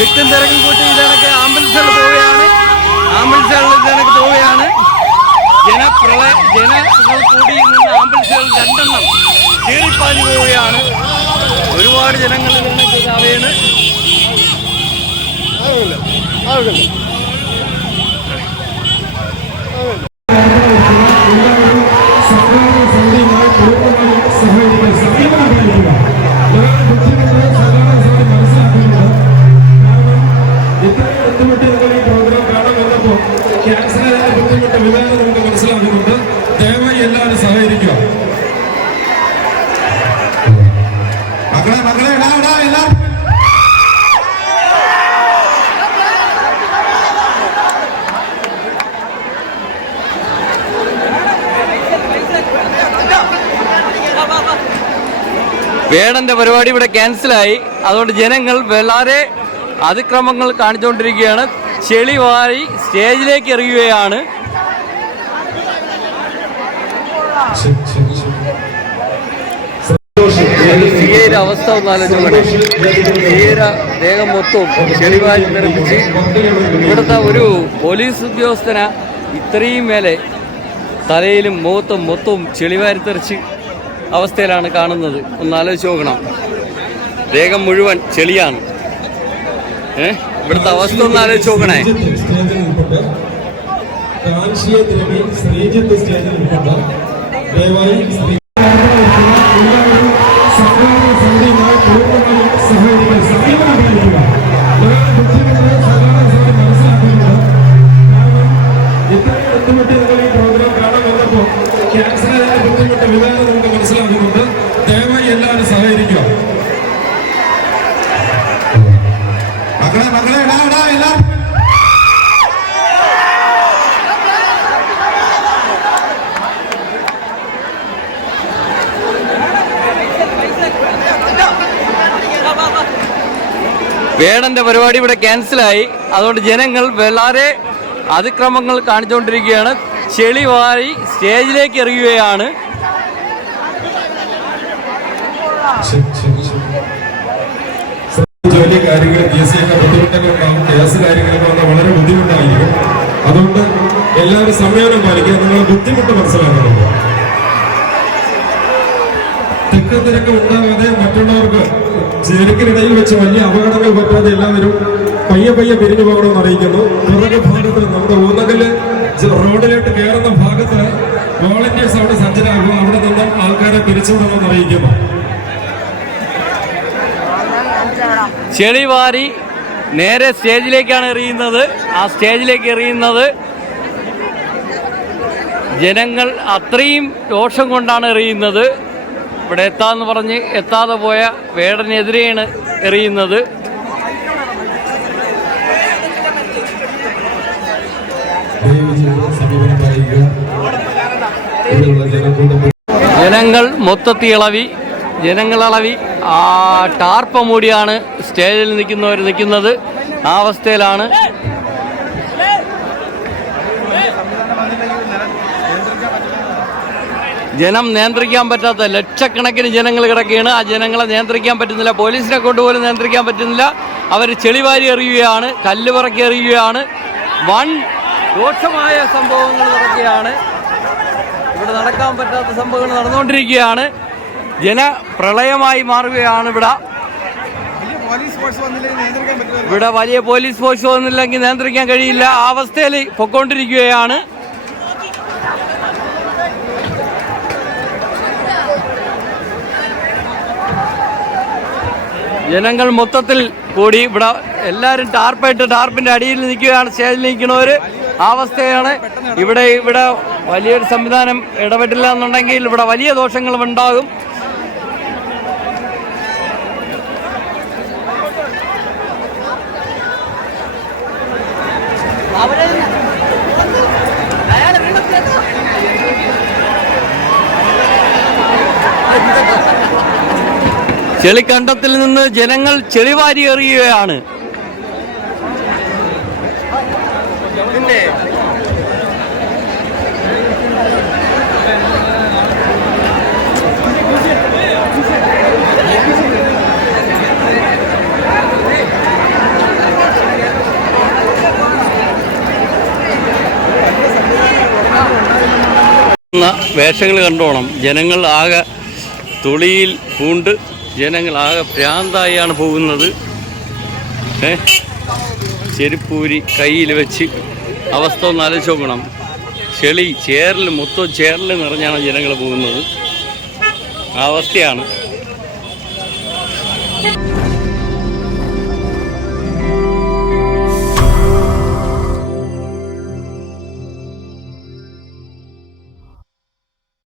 തിക്കും തിരക്കും കൂട്ടി ഇതണക്ക് ആംബുലൻസുകൾ പോവുകയാണ്. ആംബുലൻസുകൾ ഇതണക്ക് പോവുകയാണ്. ജനപ്രളയ ജനങ്ങൾ കൂടി നിന്ന് ആംബുലൻസുകൾ രണ്ടെണ്ണം കീറിപ്പാഞ്ഞു പോവുകയാണ്. ഒരുപാട് ജനങ്ങൾ ഇതിനകത്ത് അവയാണ് മനസ്സിലാക്കുന്നുണ്ട് ദയവായി എല്ലാവരും സഹകരിക്കുക. മക്കളെ മക്കളെ ഇടാ ഇടാ പരിപാടി ഇവിടെ ക്യാൻസലായി. അതുകൊണ്ട് ജനങ്ങൾ വളരെ അതിക്രമങ്ങൾ കാണിച്ചുകൊണ്ടിരിക്കുകയാണ്. ചെളി വാരി സ്റ്റേജിലേക്ക് എറിയുകയാണ്. സിയയുടെ അവസ്ഥ ഒന്ന് ആലോചിച്ചോട്ടെ സിയയുടെ ദേഹം മൊത്തവും ചെളിവാരി നിർമ്മിച്ച് ഇവിടുത്തെ ഒരു പോലീസ് ഉദ്യോഗസ്ഥന ഇത്രയും മേലെ തലയിലും മുഖത്തും മൊത്തവും ചെളിവാരി തെറിച്ച് അവസ്ഥയിലാണ് കാണുന്നത്. ഒന്ന് ആലോചിച്ച് നോക്കണം. ദേഹം മുഴുവൻ ചെളിയാണ്. ഏ? ഇവിടുത്തെ അവസ്ഥ ഒന്ന് ആലോചിച്ച് നോക്കണേ. സ്റ്റേജിൽ നിൽപ്പുണ്ട് ദയവായി വേടന്റെ പരിപാടി ഇവിടെ ക്യാൻസലായി. അതുകൊണ്ട് ജനങ്ങൾ വളരെ അതിക്രമങ്ങൾ കാണിച്ചുകൊണ്ടിരിക്കുകയാണ്. ചെളി വാരി സ്റ്റേജിലേക്ക് എറിയുകയാണ്. ജോലി കാര്യങ്ങൾ പി എസ് സി ഒക്കെ ബുദ്ധിമുട്ടൊക്കെ ഉണ്ടാവും. കേസ് കാര്യങ്ങളൊക്കെ വന്നാൽ വളരെ ബുദ്ധിമുട്ടായിരിക്കും. അതുകൊണ്ട് എല്ലാവരും സംയമനം പാലിക്കുക. നിങ്ങൾ ബുദ്ധിമുട്ട് മനസ്സിലാക്കുന്നുണ്ട് തിക്ക് തിരക്ക് ഉണ്ടാകാതെ മറ്റുള്ളവർക്ക് ചെരുക്കിനിടയിൽ വെച്ച് വലിയ അപകടങ്ങൾ പറ്റാതെ എല്ലാവരും പയ്യെ പയ്യെ പിരിഞ്ഞു പോകണമെന്ന് അറിയിക്കുന്നു. പുറകെ ഭാഗത്ത് നമ്മുടെ ഊന്നകൽ റോഡിലോട്ട് കയറുന്ന ഭാഗത്ത് വോളണ്ടിയേഴ്സ് അവിടെ സജ്ജരാകും. അവിടെ നിന്നും ആൾക്കാരെ പിരിച്ചുവിടണമെന്ന് അറിയിക്കുന്നു. ചെളിവാരി നേരെ സ്റ്റേജിലേക്കാണ് എറിയുന്നത്. ആ സ്റ്റേജിലേക്ക് എറിയുന്നത് ജനങ്ങൾ അത്രയും രോഷം കൊണ്ടാണ് എറിയുന്നത്. ഇവിടെ എത്താന്ന് പറഞ്ഞ് എത്താതെ പോയ വേടനെതിരെയാണ് എറിയുന്നത്. ജനങ്ങൾ മൊത്തത്തി ഇളവി ജനങ്ങളളവി ആ ടാർപ്പ മൂടിയാണ് സ്റ്റേജിൽ നിൽക്കുന്നവർ നിൽക്കുന്നത്. ആ അവസ്ഥയിലാണ് ജനം നിയന്ത്രിക്കാൻ പറ്റാത്ത ലക്ഷക്കണക്കിന് ജനങ്ങൾ കിടക്കുകയാണ്. ആ ജനങ്ങളെ നിയന്ത്രിക്കാൻ പറ്റുന്നില്ല. പോലീസിനെ കൊണ്ടുപോലും നിയന്ത്രിക്കാൻ പറ്റുന്നില്ല. അവർ ചെളിവാരി എറിയുകയാണ്. കല്ല് പറക്കി എറിയുകയാണ്. വൺ ദോഷമായ സംഭവങ്ങൾ നടക്കുകയാണ്. ഇവിടെ നടക്കാൻ പറ്റാത്ത സംഭവങ്ങൾ നടന്നുകൊണ്ടിരിക്കുകയാണ്. ജനപ്രളയമായി മാറുകയാണ് ഇവിടെ. ഇവിടെ വലിയ പോലീസ് ഫോഴ്സ് വന്നില്ലെങ്കിൽ നിയന്ത്രിക്കാൻ കഴിയില്ല. ആ അവസ്ഥയിൽ പൊക്കോണ്ടിരിക്കുകയാണ്. ജനങ്ങൾ മൊത്തത്തിൽ കൂടി ഇവിടെ എല്ലാവരും ടാർപ്പായിട്ട് ടാർപ്പിന്റെ അടിയിൽ നിൽക്കുകയാണ്. സ്റ്റേജിൽ നിൽക്കുന്നവർ ആ അവസ്ഥയാണ്. ഇവിടെ ഇവിടെ വലിയൊരു സംവിധാനം ഇടപെട്ടില്ല എന്നുണ്ടെങ്കിൽ ഇവിടെ വലിയ ദോഷങ്ങളും ഉണ്ടാകും. ചെളിക്കണ്ടത്തിൽ നിന്ന് ജനങ്ങൾ ചെളിവാരി എറിയുകയാണ് വേഷങ്ങൾ കണ്ടോണം. ജനങ്ങൾ ആകെ തുളിയിൽ പൂണ്ട് ജനങ്ങൾ ആകെ ഭ്രാന്തായാണ് പോകുന്നത്. ഏ? ചെരുപ്പൂരി കയ്യിൽ വെച്ച് അവസ്ഥ ഒന്ന് ആലോചിച്ച് നോക്കണം. ചെളി ചേറിൽ മൊത്തം ചേറിൽ നിറഞ്ഞാണ് ജനങ്ങൾ പോകുന്നത്. അവസ്ഥയാണ്.